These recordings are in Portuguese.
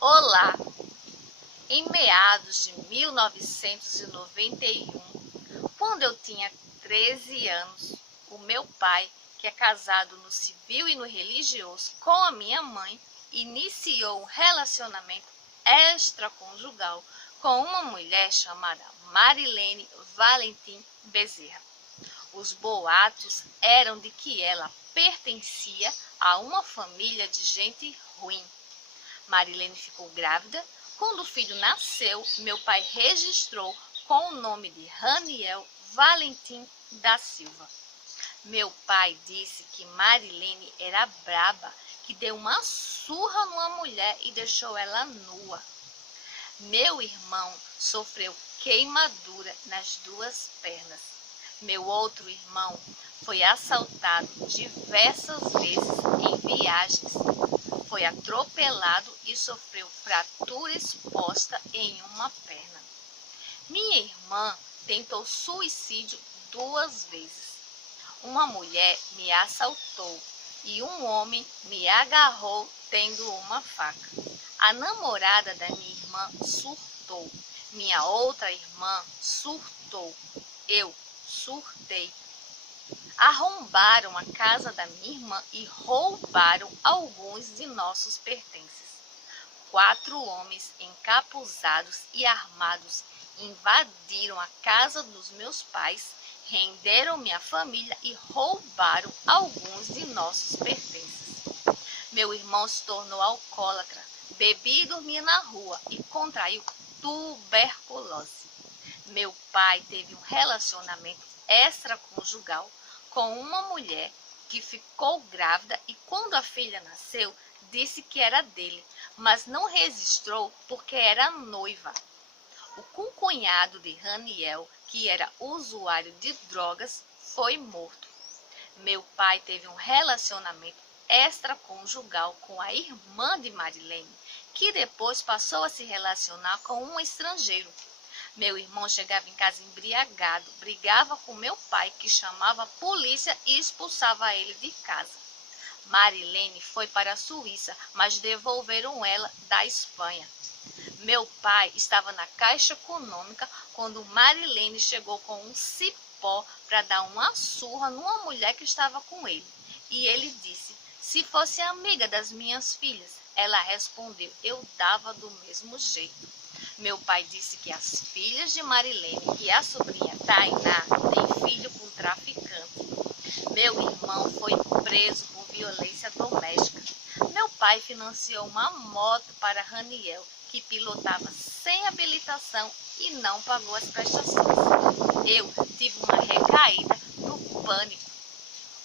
Olá! Em meados de 1991, quando eu tinha 13 anos, o meu pai, que é casado no civil e no religioso com a minha mãe, iniciou um relacionamento extraconjugal com uma mulher chamada Marilene Valentim Bezerra. Os boatos eram de que ela pertencia a uma família de gente ruim. Marilene ficou grávida. Quando o filho nasceu, meu pai registrou com o nome de Raniel Valentim da Silva. Meu pai disse que Marilene era braba, que deu uma surra numa mulher e deixou ela nua. Meu irmão sofreu queimadura nas duas pernas. Meu outro irmão foi assaltado diversas vezes em viagens. Foi atropelado e sofreu fratura exposta em uma perna. Minha irmã tentou suicídio 2 vezes. Uma mulher me assaltou e um homem me agarrou tendo uma faca. A namorada da minha irmã surtou. Minha outra irmã surtou. Eu surtei. Arrombaram a casa da minha irmã e roubaram alguns de nossos pertences. 4 homens encapuzados e armados invadiram a casa dos meus pais, renderam minha família e roubaram alguns de nossos pertences. Meu irmão se tornou alcoólatra, bebia e dormia na rua e contraiu tuberculose. Meu pai teve um relacionamento extraconjugal com uma mulher que ficou grávida e quando a filha nasceu, disse que era dele, mas não registrou porque era noiva. O concunhado de Raniel, que era usuário de drogas, foi morto. Meu pai teve um relacionamento extraconjugal com a irmã de Marilene, que depois passou a se relacionar com um estrangeiro. Meu irmão chegava em casa embriagado, brigava com meu pai, que chamava a polícia e expulsava ele de casa. Marilene foi para a Suíça, mas devolveram ela da Espanha. Meu pai estava na Caixa Econômica quando Marilene chegou com um cipó para dar uma surra numa mulher que estava com ele. E ele disse, se fosse amiga das minhas filhas. Ela respondeu, eu dava do mesmo jeito. Meu pai disse que as filhas de Marilene e a sobrinha Tainá têm filho com traficante. Meu irmão foi preso por violência doméstica. Meu pai financiou uma moto para Raniel, que pilotava sem habilitação e não pagou as prestações. Eu tive uma recaída no pânico.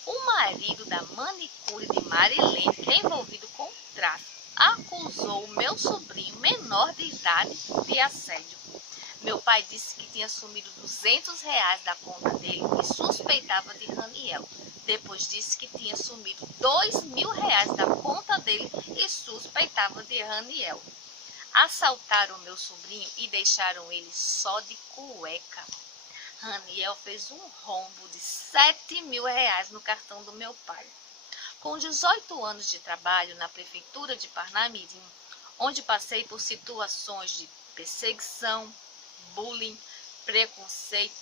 O marido da manicure de Marilene, que é envolvido com tráfico, acusou o meu sobrinho menor de idade de assédio. Meu pai disse que tinha sumido R$200 da conta dele e suspeitava de Raniel. Depois disse que tinha sumido R$2.000 da conta dele e suspeitava de Raniel. Assaltaram meu sobrinho e deixaram ele só de cueca. Raniel fez um rombo de R$7.000 no cartão do meu pai. Com 18 anos de trabalho na prefeitura de Parnamirim, onde passei por situações de perseguição, bullying, preconceito,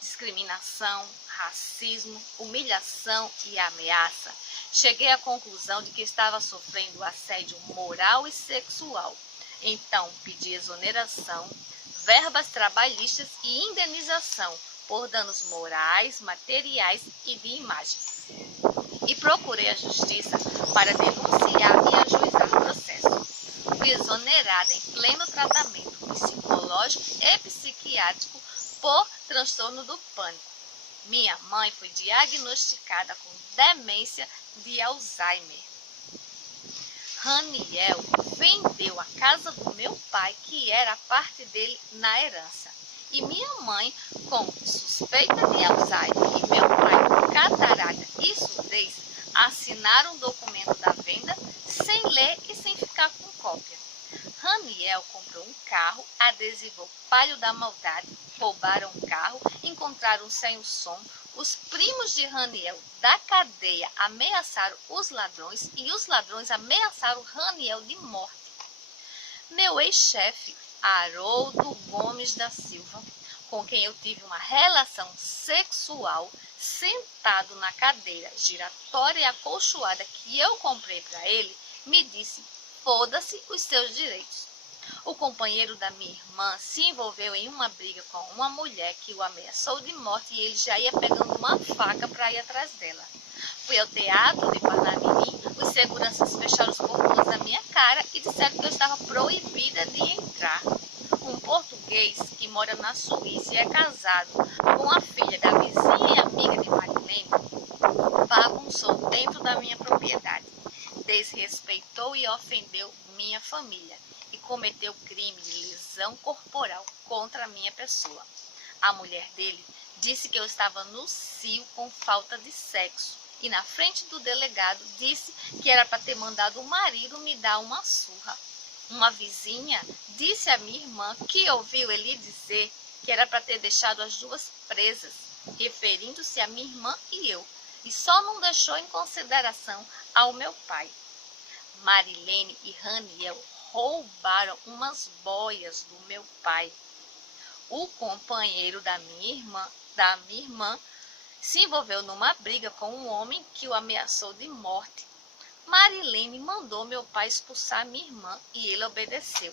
discriminação, racismo, humilhação e ameaça, cheguei à conclusão de que estava sofrendo assédio moral e sexual. Então, pedi exoneração, verbas trabalhistas e indenização por danos morais, materiais e de imagem. E procurei a justiça para denunciar e ajuizar o processo. Fui exonerada em pleno tratamento psicológico e psiquiátrico por transtorno do pânico. Minha mãe foi diagnosticada com demência de Alzheimer. Raniel vendeu a casa do meu pai, que era a parte dele na herança. E minha mãe, com suspeita de Alzheimer, e meu pai com catarata e surdez, assinaram o documento da venda sem ler e sem ficar com cópia. Raniel comprou um carro, adesivou Palio da Maldade, roubaram o carro, encontraram sem o som. Os primos de Raniel da cadeia ameaçaram os ladrões e os ladrões ameaçaram Raniel de morte. meu ex-chefe, Haroldo Gomes da Silva, com quem eu tive uma relação sexual, sentado na cadeira giratória e acolchoada que eu comprei para ele, me disse: foda-se os seus direitos. O companheiro da minha irmã se envolveu em uma briga com uma mulher que o ameaçou de morte e ele já ia pegando uma faca para ir atrás dela. Fui ao teatro de Parnamirim, os seguranças fecharam os portões na minha cara e disseram que eu estava proibida de entrar. Um português que mora na Suíça e é casado com a filha da vizinha e amiga de Marilene bagunçou dentro da minha propriedade, desrespeitou e ofendeu minha família e cometeu crime de lesão corporal contra a minha pessoa. A mulher dele disse que eu estava no cio com falta de sexo e na frente do delegado disse que era para ter mandado o marido me dar uma surra. Uma vizinha disse à minha irmã que ouviu ele dizer que era para ter deixado as duas presas, referindo-se a minha irmã e eu, e só não deixou em consideração ao meu pai. Marilene e Raniel roubaram umas boias do meu pai. O companheiro da minha irmã se envolveu numa briga com um homem que o ameaçou de morte. Marilene mandou meu pai expulsar minha irmã e ele obedeceu.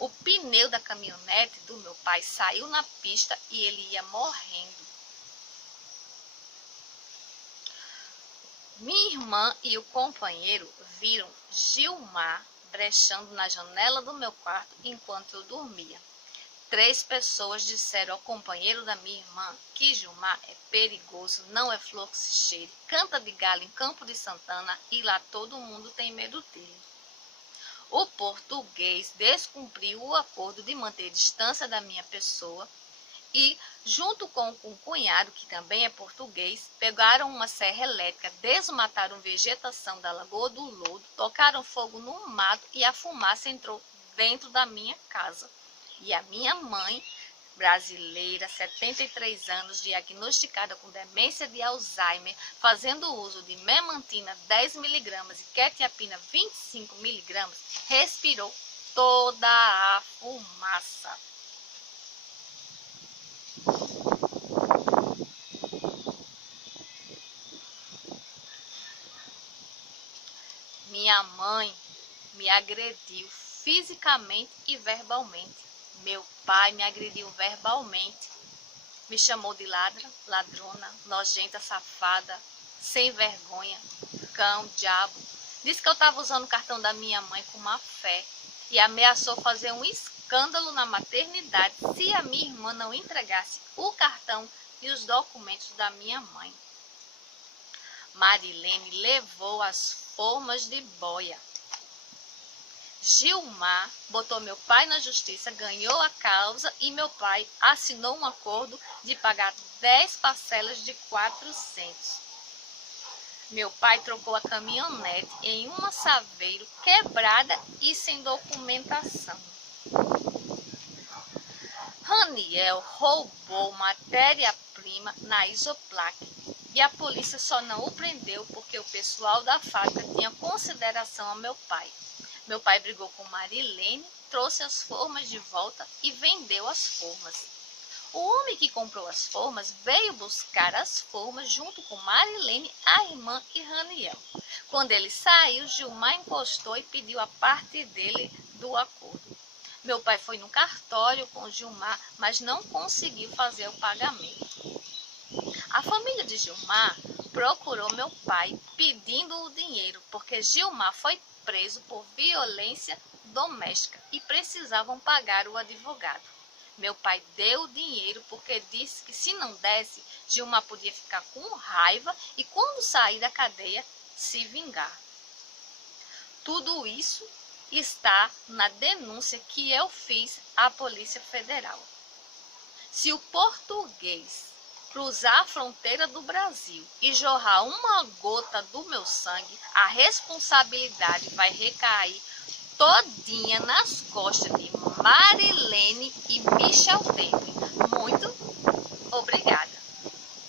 O pneu da caminhonete do meu pai saiu na pista e ele ia morrendo. Minha irmã e o companheiro viram Gilmar brechando na janela do meu quarto enquanto eu dormia. 3 pessoas disseram ao companheiro da minha irmã que Gilmar é perigoso, não é flor que se cheire, canta de galho em Campo de Santana e lá todo mundo tem medo dele. O português descumpriu o acordo de manter distância da minha pessoa e, junto com o cunhado, que também é português, pegaram uma serra elétrica, desmataram vegetação da Lagoa do Lodo, tocaram fogo no mato e a fumaça entrou dentro da minha casa. E a minha mãe, brasileira, 73 anos, diagnosticada com demência de Alzheimer, fazendo uso de memantina 10 mg e quetiapina 25 mg, respirou toda a fumaça. Minha mãe me agrediu fisicamente e verbalmente. Meu pai me agrediu verbalmente, me chamou de ladrona, nojenta, safada, sem vergonha, cão, diabo. Disse que eu estava usando o cartão da minha mãe com má fé e ameaçou fazer um escândalo na maternidade se a minha irmã não entregasse o cartão e os documentos da minha mãe. Marilene levou as formas de boia. Gilmar botou meu pai na justiça, ganhou a causa e meu pai assinou um acordo de pagar 10 parcelas de 400. Meu pai trocou a caminhonete em uma Saveiro quebrada e sem documentação. Raniel roubou matéria-prima na Isoplaque e a polícia só não o prendeu porque o pessoal da fábrica tinha consideração ao meu pai. Meu pai brigou com Marilene, trouxe as formas de volta e vendeu as formas. O homem que comprou as formas veio buscar as formas junto com Marilene, a irmã e Raniel. Quando ele saiu, Gilmar encostou e pediu a parte dele do acordo. Meu pai foi no cartório com Gilmar, mas não conseguiu fazer o pagamento. A família de Gilmar procurou meu pai pedindo o dinheiro, porque Gilmar foi preso por violência doméstica e precisavam pagar o advogado. Meu pai deu o dinheiro porque disse que se não desse, Gilmar podia ficar com raiva e quando sair da cadeia, se vingar. Tudo isso está na denúncia que eu fiz à Polícia Federal. Se o português cruzar a fronteira do Brasil e jorrar uma gota do meu sangue, a responsabilidade vai recair todinha nas costas de Marilene e Michel Temer. Muito obrigada.